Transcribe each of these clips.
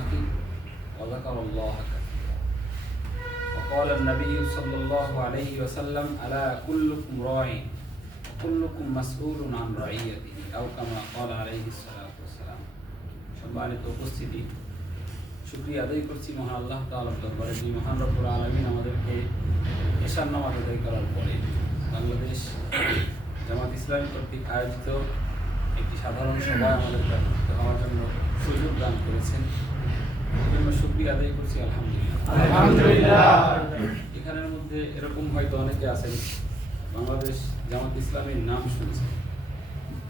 الآخر وذكر الله كثيرا وقال النبي صلى الله عليه وسلم ألا كلكم راع وكلكم مسؤول عن رعيته أو كما قال عليه الصلاة والسلام সম্মানিত উপস্থিতি শুকরিয়া আদায় করছি মহান আল্লাহ তাআলার দরবারে যিনি মহান রব্বুল আলামিন আমাদেরকে এশার নামাজ আদায় করার পরে বাংলাদেশ জামাত ইসলামী কর্তৃক আয়োজিত একটি সাধারণ সভায় আমাদেরকে উপস্থিত হওয়ার জন্য সুযোগ দান করেছেন। এজন্য শুকরিয়া আদায় করছি আলহামদুলিল্লাহ। এখানের মধ্যে এরকম হয়তো অনেকে আছেন বাংলাদেশ জামাত ইসলামীর নাম শুনছে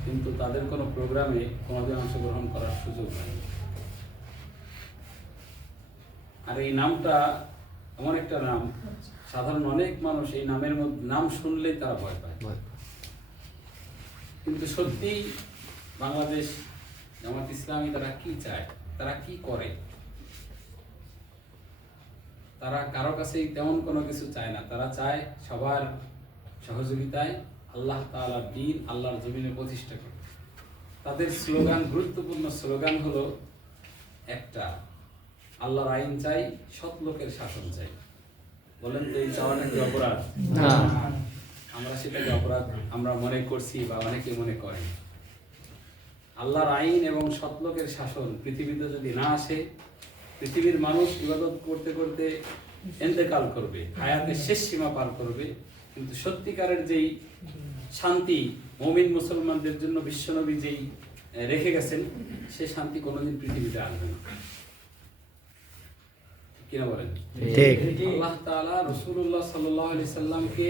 কিন্তু তাদের কোনো প্রোগ্রামে কোনোদিন অংশগ্রহণ করার সুযোগ নেই। আর এই নামটা এমন একটা নাম, সাধারণ অনেক মানুষ এই নামের মধ্যে নাম শুনলেই তারা ভয় পায়। কিন্তু সত্যি বাংলাদেশ জামাত ইসলামী তারা কি চায়, তারা কি করে? তারা কারো কাছেই তেমন কোনো কিছু চায় না। তারা চায় সবার সহযোগিতায় আল্লাহ তাআলার দ্বীন আল্লাহর জমিনে প্রতিষ্ঠা করতে। তাদের স্লোগান, গুরুত্বপূর্ণ স্লোগান হলো একটা, আল্লাহর আইন চাই, সৎ লোকের শাসন চাই। বলেন তো এই চাওয়াটা কি অপরাধ? না। আমরা সেটাকে অপরাধ আমরা মনে করছি বা অনেকে মনে করে। আল্লাহর আইন এবং সৎ লোকের শাসন পৃথিবীতে যদি না আসে, পৃথিবীর মানুষ ইবাদত করতে করতে ইন্তেকাল করবে, হায়াতের শেষ সীমা পার করবে, কিন্তু সত্যিকারের যেই শান্তি মুমিন মুসলমানদের জন্য বিশ্বনবী যেই রেখে গেছেন সে শান্তি কোনোদিন পৃথিবীতে আসবে না। কিনা বলেন? ঠিক। আল্লাহ তাআলা রাসূলুল্লাহ সাল্লাল্লাহু আলাইহি সাল্লামকে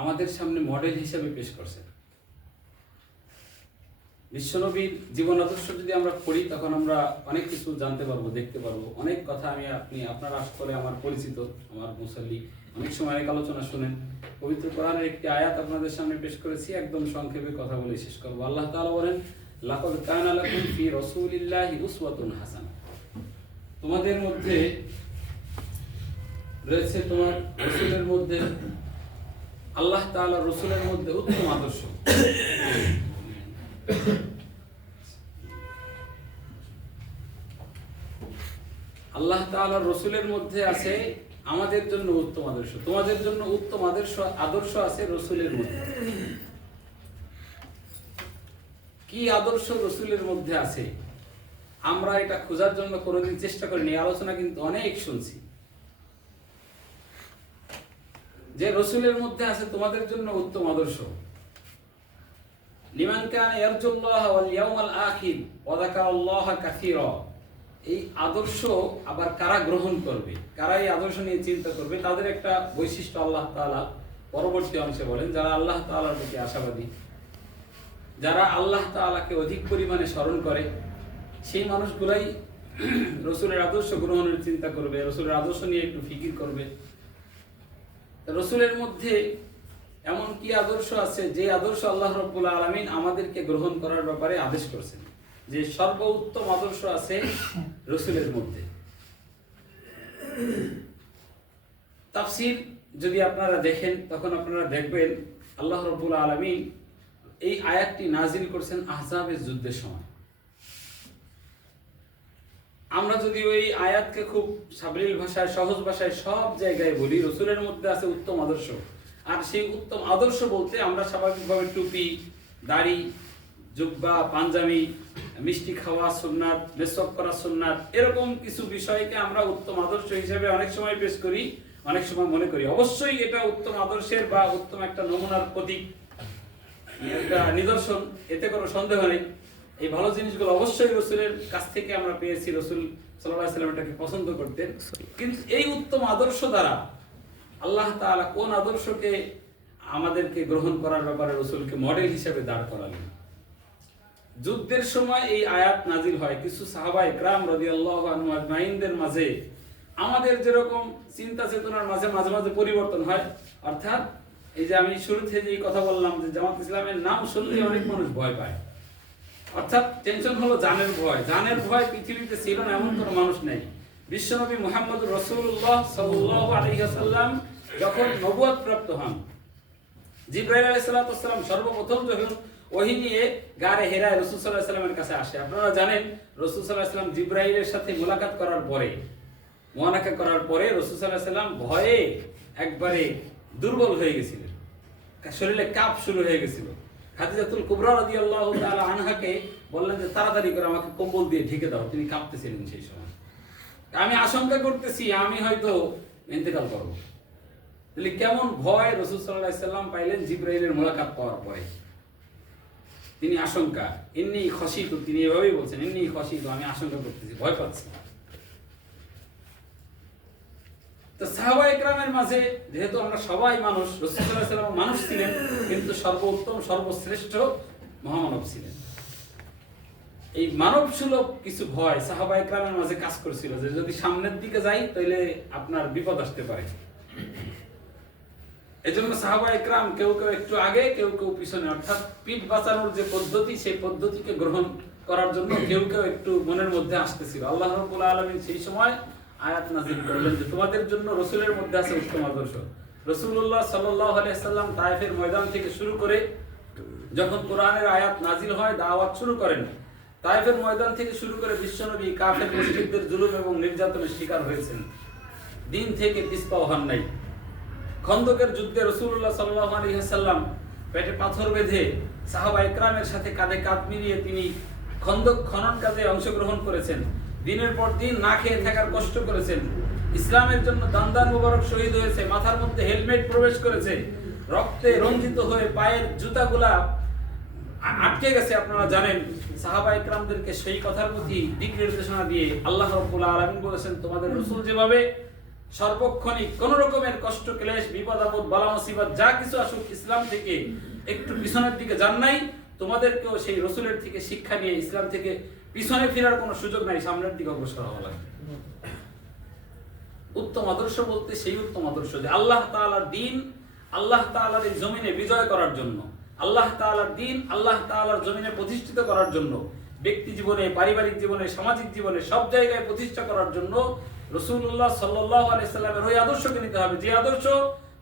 আমাদের সামনে মডেল হিসেবে পেশ করছেন। বিশ্বনবীর জীবন আদর্শ যদি আমরা পড়ি তখন আমরা অনেক কিছু জানতে পারবো, দেখতে পারবো। অনেক কথা আপনারা আসলে আমার পরিচিত, আমার মুসল্লি অনেক সময় অনেক আলোচনা শুনেন। পবিত্র কোরআনের একটি আয়াত আপনাদের সামনে পেশ করেছি, একদম সংক্ষেপে কথা বলে শেষ করব। আল্লাহ তাআলা বলেন, লাকাদ কানা লাকুম ফি রাসূলিল্লাহি উসওয়াতুন হাসানাহ। তোমাদের মধ্যে রয়েছে তোমার রাসূলের মধ্যে, আল্লাহ তাআলা রাসূলের মধ্যে উত্তম আদর্শ। আল্লাহ তাআলার রাসূলের মধ্যে আছে আমাদের জন্য উত্তম আদর্শ। তোমাদের জন্য উত্তম আদর্শ আছে রাসূলের মধ্যে। কি আদর্শ রাসূলের মধ্যে আছে? আমরা এটা খোঁজার জন্য কোনোদিন চেষ্টা করিনি, আলোচনা কিন্তু অনেক শুনছি যে রাসূলের মধ্যে আছে তোমাদের জন্য উত্তম আদর্শ। লিমান কানা ইয়ারজুল্লাহ ওয়াল ইয়াউমাল আখির ওয়া যাকারাল্লাহা কাসীরা। এই আদর্শ আবার কারা গ্রহণ করবে, কারা এই আদর্শ নিয়ে চিন্তা করবে, তাদের একটা বৈশিষ্ট্য আল্লাহ তাআলা পরবর্তী অংশে বলেন, যারা আল্লাহ তাআলার প্রতি আশাবাদী, যারা আল্লাহ তাআলাকে অধিক পরিমাণে স্মরণ করে, সেই মানুষগুলাই রাসূলের আদর্শ গ্রহণের চিন্তা করবে, রাসূলের আদর্শ নিয়ে একটু ফিকির করবে। রাসূলের মধ্যে এমন কি আদর্শ আছে যে আদর্শ আল্লাহ রাব্বুল আলামিন আমাদেরকে গ্রহণ করার ব্যাপারে আদেশ করেছেন, যে সর্বোত্তম আদর্শ আছে রাসূলের মধ্যে। তাফসীর যদি আপনারা দেখেন তখন আপনারা দেখবেন আল্লাহ রাব্বুল আলামিন এই আয়াতটি নাজিল করেছেন আহজাবের যুদ্ধের সময়। আমরা যদি ওই আয়াতকে খুব সাবলীল ভাষায়, সহজ ভাষায় সব জায়গায় বলি, রাসূলের মধ্যে আছে উত্তম আদর্শ। আর সেই উত্তম আদর্শ বলতে আমরা স্বাভাবিকভাবে টুপি, দাড়ি, জুব্বা, পাঞ্জাবি, মিষ্টি খাওয়া সুন্নাত, মেসওয়াক করা সুন্নাত, এরকম কিছু বিষয়কে আমরা উত্তম আদর্শ হিসেবে অনেক সময় পেশ করি, অনেক সময় মনে করি। অবশ্যই এটা উত্তম আদর্শের বা উত্তম একটা নমুনার প্রতীক, একটা নিদর্শন, এতে কোনো সন্দেহ নেই। এই ভালো জিনিসগুলো অবশ্যই রাসূলের কাছ থেকে আমরা পেয়েছি। রাসূল সাল্লাল্লাহু আলাইহি ওয়াসাল্লাম এটাকে পছন্দ করতেন। কিন্তু এই উত্তম আদর্শ দ্বারা আল্লাহ তাআলা কোন আদর্শকে আমাদেরকে গ্রহণ করার ব্যাপারে রাসূলকে মডেল হিসেবে দাঁড় করালেন? যুদ্ধের সময় এই আয়াত নাজিল হয়। কিছু সাহাবায়ে কেরাম রাদিয়াল্লাহু আনহুম আজমাইনদের মাঝে আমাদের যেরকম চিন্তা চেতনার মাঝে মাঝে মাঝে পরিবর্তন হয়। অর্থাৎ এই যে আমি শুরুতে যে কথা বললাম যে জামাত ইসলামের নাম শুনলেই অনেক মানুষ ভয় পায়, অর্থাৎ টেনশন হলো জানের ভয়। জানের ভয় পৃথিবীতে ছিল না এমন কোনো মানুষ নেই। বিশ্বনবী মুহাম্মদুর রাসূলুল্লাহ সাল্লাল্লাহু আলাইহি ওয়াসাল্লাম যখন নবুয়ত প্রাপ্ত হন, জিবরাইল আলাইহিস সালাম সর্বপ্রথম যখন ওহী নিয়ে গারে হেরায় রাসূল সাল্লাল্লাহু আলাইহি ওয়াসাল্লামের কাছে আসে। আপনারা জানেন রাসূল সাল্লাল্লাহু আলাইহি ওয়াসাল্লাম জিবরাইলের সাথে মোলাকাত করার পরে, মুআনাকা করার পরে রাসূল সাল্লাল্লাহু আলাইহি ওয়াসাল্লাম ভয়ে একবারে দুর্বল হয়ে গেছিলেন, শরীরে কাঁপ শুরু হয়ে গেছিল। খাদিজাতুল কুবরা রাদিয়াল্লাহু তাআলা আনহাকে বললেন যে তাড়াতাড়ি করে আমাকে কম্বল দিয়ে ঢেকে দাও, তিনি কাঁপতেছিলেন সেই সময়। আমি আশঙ্কা করতেছি আমি হয়তো ইন্তেকাল করব। তাহলে কেমন ভয় রাসূল সাল্লাল্লাহু আলাইহি ওয়াসাল্লাম পাইলেন জিবরাইলের মোলাকাত পাওয়ার পরে। তিনি আশঙ্কা, ইন্নী খশিতু, তিনি এভাবেই বলছেন, ইন্নী খশিতু, আমি আশঙ্কা করতেছি, ভয় পাচ্ছি। তো সাহাবায়ে কেরামের মাঝে যেহেতু আমরা সবাই মানুষ, রাসূল সাল্লাল্লাহু আলাইহি ওয়াসাল্লাম মানুষ ছিলেন কিন্তু সর্বোত্তম সর্বশ্রেষ্ঠ মহামানব ছিলেন। এই মানব সুলভ কিছু ভয় সাহাবায়ে কেরামের মাঝে কাজ করেছিল যে যদি সামনের দিকে যাই তাহলে আপনার বিপদ আসতে পারে। এজন্য সাহাবায়ে কেরাম কেউ কেউ একটু আগে, কেউ কেউ পিছনে, অর্থাৎ পিঠ বাঁচানোর যে পদ্ধতি সেই পদ্ধতিকে গ্রহণ করার জন্য কেউ কেউ একটু মনের মধ্যে আসতেছিল। আল্লাহ রাব্বুল আলামিন সেই সময় আয়াত নাযিল করলেন যে তোমাদের জন্য রাসূলের মধ্যে আছে উত্তম আদর্শ। রাসূলুল্লাহ সাল্লাল্লাহু আলাইহি ওয়াসাল্লাম তায়েফের ময়দান থেকে শুরু করে যখন কোরআনের আয়াত নাযিল হয়, দাওয়াত শুরু করেন, তায়েফের ময়দান থেকে শুরু করে বিশ্বনবী কাফের মুশরিকদের জুলুম এবং নির্যাতনের শিকার হয়েছেন, দিন থেকে পিছপা হন নাই। খন্দকের যুদ্ধে রাসূলুল্লাহ সাল্লাল্লাহু আলাইহি ওয়াসাল্লাম পেটে পাথর বেঁধে সাহাবায়ে কেরামের সাথে কাঁধে কাঁধ মিলিয়ে তিনি খন্দক খনন কাজে অংশগ্রহণ করেছেন। দিনের পর দিন না খেয়ে থাকার কষ্ট করেছেন। ইসলামের জন্য দান মুবারক শহীদ হয়েছে, মাথার মধ্যে হেলমেট প্রবেশ করেছে, রক্তে রঞ্জিত হয়ে পায়ের জুতাগুলা আটকে গেছে। আপনারা জানেন সাহাবায়ে কেরামদেরকে সেই কথার প্রতি দিক নির্দেশনা দিয়ে আল্লাহ রাব্বুল আলামিন বলেছেন তোমাদের রাসূল যেভাবে সর্বক্ষণিক কোন রকমের কষ্ট ক্লেশ বিপদ আপদ বালা মুসিবত যা কিছু আসুক ইসলাম থেকে একটু পিছনের দিকে যান নাই, তোমাদেরকেও সেই রাসূলের থেকে শিক্ষা নিয়ে ইসলাম থেকে পিছনে ফেরার কোনো সুযোগ নাই, সামনের দিকে অগ্রসর হওয়া লাগবে। উত্তম আদর্শ বলতে সেই উত্তম আদর্শ যে আল্লাহ তাআলার দ্বীন আল্লাহ তাআলার এই জমিনে বিজয় করার জন্য, আল্লাহ তাআলার দ্বীন আল্লাহ তাআলার জমিনে প্রতিষ্ঠিত করার জন্য, ব্যক্তি জীবনে, পারিবারিক জীবনে, সামাজিক জীবনে সব জায়গায় প্রতিষ্ঠা করার জন্য রাসূলুল্লাহ সাল্লাল্লাহু আলাইহি ওয়াসাল্লামের ওই আদর্শকে নিতে হবে যে আদর্শ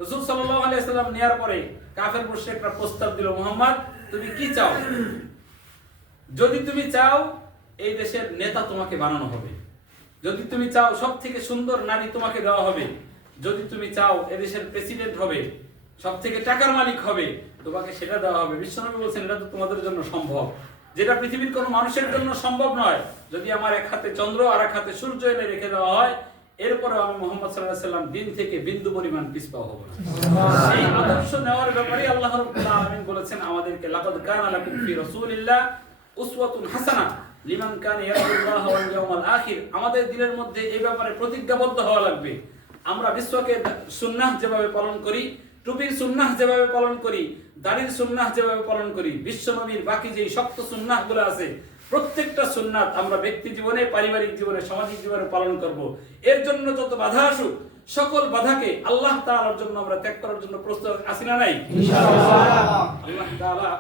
রাসূল সাল্লাল্লাহু আলাইহি ওয়াসাল্লাম নেয়ার পরে কাফের মুশরিকরা প্রস্তাব দিল, মুহাম্মদ তুমি কি চাও? যদি তুমি চাও এই দেশের নেতা তোমাকে বানানো হবে, যদি তুমি চাও সবথেকে সুন্দর নারী তোমাকে দেওয়া হবে, যদি তুমি চাও এদেশের প্রেসিডেন্ট হবে, সবথেকে টাকার মালিক হবে, তোমাকে সেটা দেওয়া হবে। বিশ্বনবী বলেছেন এটা তো তোমাদের জন্য সম্ভব, যেটা পৃথিবীর কোনো মানুষের জন্য সম্ভব নয়। যদি আমার এক হাতে চন্দ্র আর এক হাতে সূর্য এনে রেখে দেওয়া হয়, এরপরেও আমি মুহাম্মদ সাল্লাল্লাহু আলাইহি ওয়াসাল্লাম দিন থেকে বিন্দু পরিমাণ পিছপা হব না। এই আদর্শ নেওয়ার ব্যাপারে আল্লাহ রাব্বুল আলামিন বলেছেন আমাদেরকে লাকাদ কানা লাকুম ফি রাসূলিল্লাহ উসওয়াতুন হাসানাহ লিমান কানা ইয়ারজুল্লাহ ওয়াল ইয়াউমাল আখির। আমাদের দিলের মধ্যে এই ব্যাপারে প্রতিজ্ঞাবদ্ধ হওয়া লাগবে। আমরা বিশ্বকে সুন্নাহ যেভাবে পালন করি, টুপির সুন্নাহ যেভাবে পালন করি, দাড়ির সুন্নাহ যেভাবে পালন করি, বিশ্বনবীর বাকি যে শক্ত সুন্নাহগুলো আছে প্রত্যেকটা সুন্নাত আমরা ব্যক্তি জীবনে, পারিবারিক জীবনে, সামাজিক জীবনে পালন করব। এর জন্য যত বাধা আসুক সকল বাধাকে আল্লাহ তাআলার জন্য আমরা ত্যাগ করার জন্য প্রস্তুত আছি না নাই? ইনশাআল্লাহ। আল্লাহ তাআলা